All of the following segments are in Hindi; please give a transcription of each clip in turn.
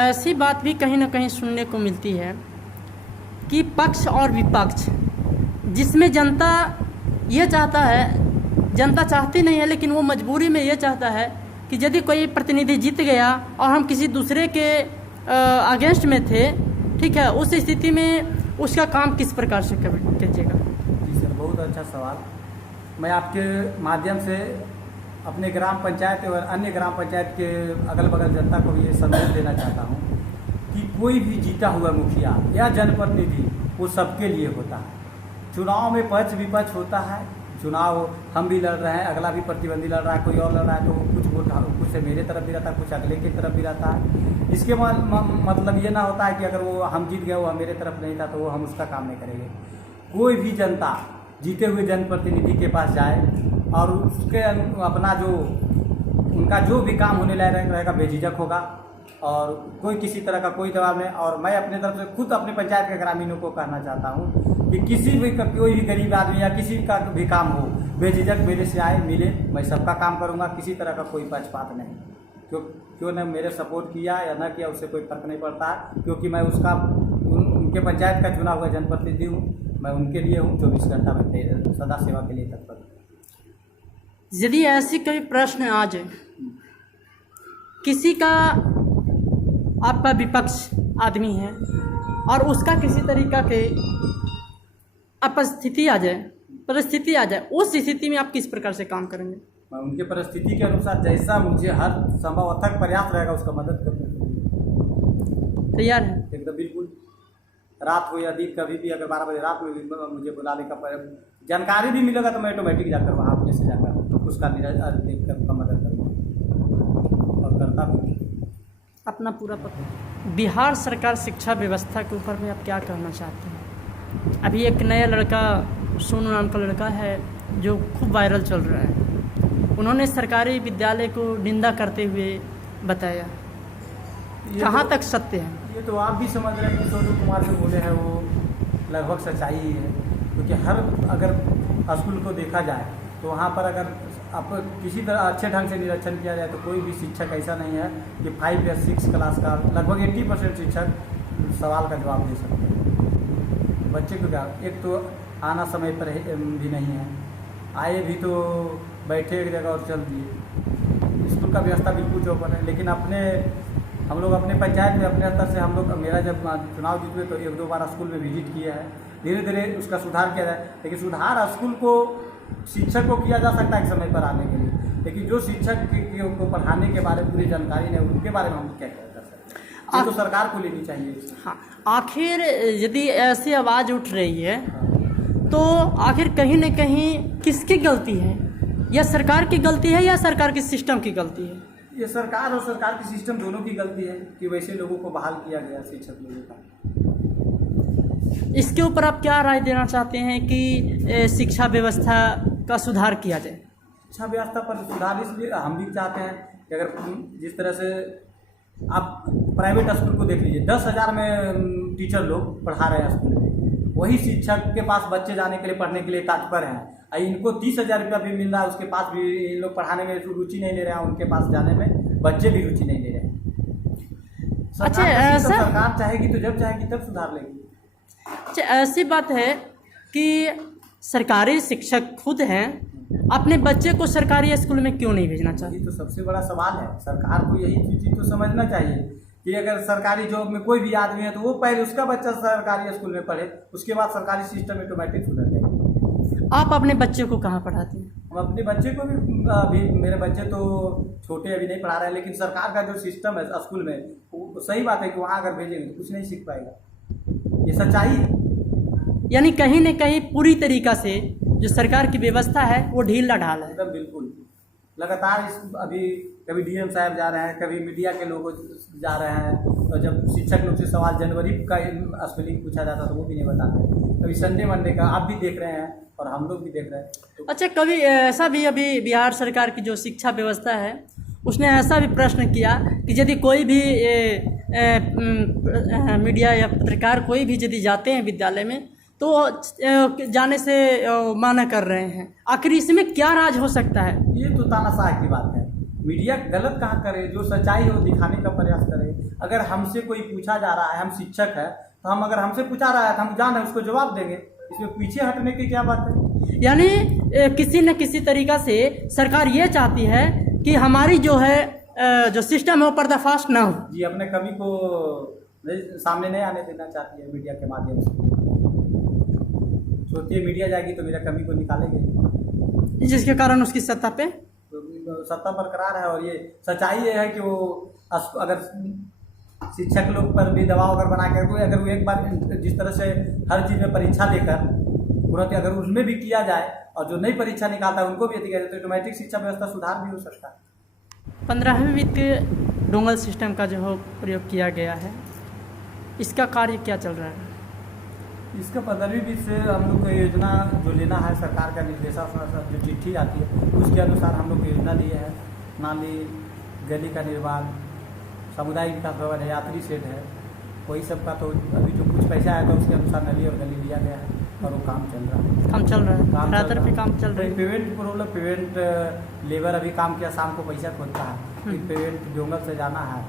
ऐसी बात भी कहीं ना कहीं सुनने को मिलती है कि पक्ष और विपक्ष, जिसमें जनता ये चाहता है, जनता चाहती नहीं है लेकिन वो मजबूरी में ये चाहता है कि यदि कोई प्रतिनिधि जीत गया और हम किसी दूसरे के अगेंस्ट में थे, ठीक है, उस स्थिति में उसका काम किस प्रकार से कीजिएगा? जी सर, बहुत अच्छा सवाल। मैं आपके माध्यम से अपने ग्राम पंचायत और अन्य ग्राम पंचायत के अगल बगल जनता को भी ये संदेश देना चाहता हूँ कि कोई भी जीता हुआ मुखिया या जनप्रतिनिधि वो सबके लिए होता है। चुनाव में पक्ष विपक्ष होता है। चुनाव हम भी लड़ रहे हैं, अगला भी प्रतिद्वंदी लड़ रहा है, कोई और लड़ रहा है, तो कुछ वोट कुछ मेरे तरफ भी रहता है, कुछ अगले की तरफ भी रहता है। इसके मतलब ये ना होता है कि अगर वो हम जीत गए, वो मेरे तरफ नहीं था तो वो हम उसका काम नहीं करेंगे। कोई भी जनता जीते हुए जनप्रतिनिधि के पास जाए और उसके अपना जो उनका जो भी काम होने लायक रहेगा बेझिझक होगा और कोई किसी तरह का कोई दबाव नहीं। और मैं अपने तरफ से खुद अपने पंचायत के ग्रामीणों को कहना चाहता हूँ कि किसी भी कोई भी गरीब आदमी या किसी का भी काम हो, बेझिझक मेरे से आए, मिले, मैं सबका काम करूँगा। किसी तरह का कोई पक्षपात नहीं। क्यों ने मेरे सपोर्ट किया या ना किया उससे कोई फर्क नहीं पड़ता, क्योंकि मैं उनके पंचायत का चुना हुआ जनप्रतिनिधि हूँ। मैं उनके लिए हूँ, 24 घंटा मैं सदा सेवा के लिए तत्पर हूँ। यदि ऐसी कोई प्रश्न आ जाए, किसी का आपका विपक्ष आदमी है और उसका किसी तरीका के परिस्थिति आ जाए, उस स्थिति में आप किस प्रकार से काम करेंगे? मैं उनके परिस्थिति के अनुसार जैसा मुझे हर संभव अथक प्रयास रहेगा उसका मदद करने के लिए तैयार है। एकदम बिल्कुल। रात हो या दिन, कभी भी अगर 12 बजे रात में भी मुझे बुलाने का जानकारी भी मिलेगा तो मैं ऑटोमेटिक जाकर वहाँ अपने से जाकर उसका देख कर उसका मदद करूँगा और करता हूँ। अपना पूरा पता। बिहार सरकार शिक्षा व्यवस्था के ऊपर में आप क्या कहना चाहते हैं? अभी एक नया लड़का, सोनू नाम का लड़का है जो खूब वायरल चल रहा है, उन्होंने सरकारी विद्यालय को निंदा करते हुए बताया, कहाँ तक सत्य है? ये तो आप भी समझ रहे हैं कि सोनू कुमार जो बोले हैं वो लगभग सच्चाई ही है। क्योंकि हर अगर स्कूल को देखा जाए तो वहाँ पर अगर आप किसी तरह अच्छे ढंग से निरीक्षण किया जाए तो कोई भी शिक्षक ऐसा नहीं है कि 5 या 6 क्लास का लगभग 80% शिक्षक सवाल का जवाब दे सकते हैं। बच्चे को क्या, एक तो आना समय पर भी नहीं है, आए भी तो बैठे एक जगह और चल दिए। स्कूल का व्यवस्था बिल्कुल चौपट है। लेकिन हम लोग अपने पंचायत में अपने स्तर से हम लोग, मेरा जब चुनाव जीते तो 1-2 बार स्कूल में विजिट किया है। धीरे धीरे उसका सुधार किया जाए, लेकिन सुधार स्कूल को शिक्षक को किया जा सकता है एक समय पर आने के लिए, लेकिन जो शिक्षक को पढ़ाने के बारे में पूरी जानकारी नहीं, उनके बारे में हम क्या कर सकते हैं? ये तो सरकार को लेनी चाहिए। हाँ, आखिर यदि ऐसी आवाज़ उठ रही है तो आखिर कहीं न कहीं किसकी गलती है? या सरकार की गलती है या सरकार के सिस्टम की गलती है? ये सरकार और सरकार की सिस्टम दोनों की गलती है कि वैसे लोगों को बहाल किया गया, शिक्षक लोगों का। इसके ऊपर आप क्या राय देना चाहते हैं कि शिक्षा व्यवस्था का सुधार किया जाए? शिक्षा व्यवस्था पर सुधार इसलिए हम भी चाहते हैं कि अगर जिस तरह से आप प्राइवेट स्कूल को देख लीजिए, 10,000 में टीचर लोग पढ़ा रहे हैं स्कूल में, वही शिक्षक के पास बच्चे जाने के लिए पढ़ने के लिए तत्पर हैं। इनको 30,000 रुपया भी मिल रहा है, उसके पास भी इन लोग पढ़ाने में रुचि नहीं ले रहे हैं, उनके पास जाने में बच्चे भी रुचि नहीं ले रहे हैं। अच्छा, ऐसा सरकार चाहेगी तो जब चाहेगी तब सुधार लेगी। अच्छा, ऐसी बात है कि सरकारी शिक्षक खुद हैं, अपने बच्चे को सरकारी स्कूल में क्यों नहीं भेजना चाहिए? ये तो सबसे बड़ा सवाल है। सरकार को यही चीज़ तो समझना चाहिए कि अगर सरकारी जॉब में कोई भी आदमी है तो वो पहले उसका बच्चा सरकारी स्कूल में पढ़े, उसके बाद सरकारी सिस्टम ऑटोमेटिक सुधर जाएगा। आप अपने बच्चे को कहाँ पढ़ाते हैं? हम अपने बच्चे को भी अभी, मेरे बच्चे तो छोटे अभी नहीं पढ़ा रहे हैं, लेकिन सरकार का जो सिस्टम है स्कूल में, वो सही बात है कि वहाँ अगर भेजेंगे तो कुछ नहीं सीख पाएगा। ये सच्चाई है। यानी कहीं न कहीं पूरी तरीक़ा से जो सरकार की व्यवस्था है वो ढीला ढाल है। एकदम बिल्कुल। लगातार अभी कभी डीएम साहब जा रहे हैं, कभी मीडिया के लोग जा रहे हैं, तो जब शिक्षक लोग से सवाल जनवरी का स्पेलिंग पूछा जाता तो वो भी नहीं बताते। कभी संडे मंडे का आप भी देख रहे हैं और हम लोग भी देख रहे हैं। अच्छा, कभी ऐसा भी अभी बिहार सरकार की जो शिक्षा व्यवस्था है उसने ऐसा भी प्रश्न किया कि यदि कोई भी मीडिया या पत्रकार कोई भी यदि जाते हैं विद्यालय में तो जाने से मना कर रहे हैं। आखिर इसमें क्या राज हो सकता है? ये तो तानाशाह की बात है। मीडिया गलत कहाँ करे, जो सच्चाई है वो दिखाने का प्रयास करे। अगर हमसे कोई पूछा जा रहा है, हम शिक्षक है, तो हम अगर हमसे पूछा रहा है तो हम जान है उसको जवाब देंगे, इसमें पीछे हटने की क्या बात है। यानी किसी न किसी तरीका से सरकार ये चाहती है कि हमारी जो है जो सिस्टम है वो पर्दाफाश ना हो। जी, अपने कमी को सामने नहीं आने देना चाहती है मीडिया के माध्यम से। सोचिए मीडिया जाएगी तो मेरा कमी को निकालेंगे, जिसके कारण उसकी सत्ता पे तो सत्ता बरकरार है। और ये सच्चाई ये है कि वो अगर शिक्षक लोग पर भी दबाव अगर बना कर, अगर वो एक बार जिस तरह से हर चीज़ में परीक्षा लेकर तुरंत अगर उसमें भी किया जाए और जो नई परीक्षा निकालता है उनको भी दिया जाए तो ऑटोमेटिक शिक्षा व्यवस्था सुधार भी हो सकता है। 15वीं वित्त डोंगल सिस्टम का जो है प्रयोग किया गया है, इसका कार्य क्या चल रहा है? इसका 15वीं वित्त से हम लोग को योजना जो लेना है, सरकार का निर्देशानुसार जो चिट्ठी आती है उसके अनुसार हम लोग योजना लिए है। नाली गली का निर्माण, सामुदायिक विकास भवन है, यात्री शेड है, वही सब का तो अभी जो कुछ पैसा आया था उसके अनुसार नली और गली लिया गया है और वो काम चल रहा है। काम चल रहा है, रातर पे काम चल रहा है। पेमेंट प्रॉब्लम, पेमेंट लेबर अभी काम किया, शाम को पैसा खोलता है, फिर पेमेंट डोंगल से जाना है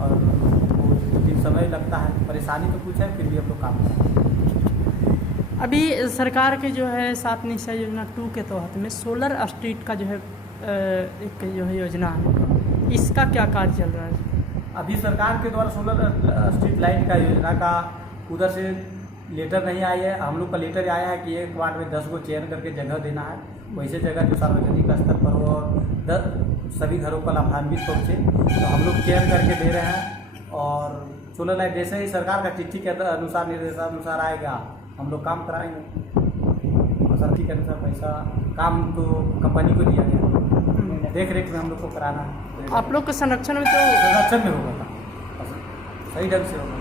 और वो दिन समय लगता है। परेशानी तो कुछ है, फिर भी हम लोग काम करते हैं। अभी सरकार के जो है 7 निश्चय योजना 2 के तहत में सोलर स्ट्रीट का जो है एक जो है योजना है, इसका क्या कार्य चल रहा है? अभी सरकार के द्वारा सोलर स्ट्रीट लाइट का योजना का उधर से लेटर नहीं आई है। हम लोग का लेटर आया है कि एक वार्ड में 10 को चयन करके जगह देना है, वैसे जगह जो सार्वजनिक स्तर पर हो और सभी घरों को लाभान्वित पहुँचे, तो हम लोग चयन करके दे रहे हैं। और सोलर लाइट जैसे ही सरकार का चिट्ठी के अनुसार निर्देशानुसार आएगा हम लोग काम कराएंगे। और सर के अनुसार पैसा काम तो कंपनी को दिया गया, देख रेख में हम लोग को कराना है। आप लोग के संरक्षण में तो संरक्षण में होगा, सही ढंग से होगा।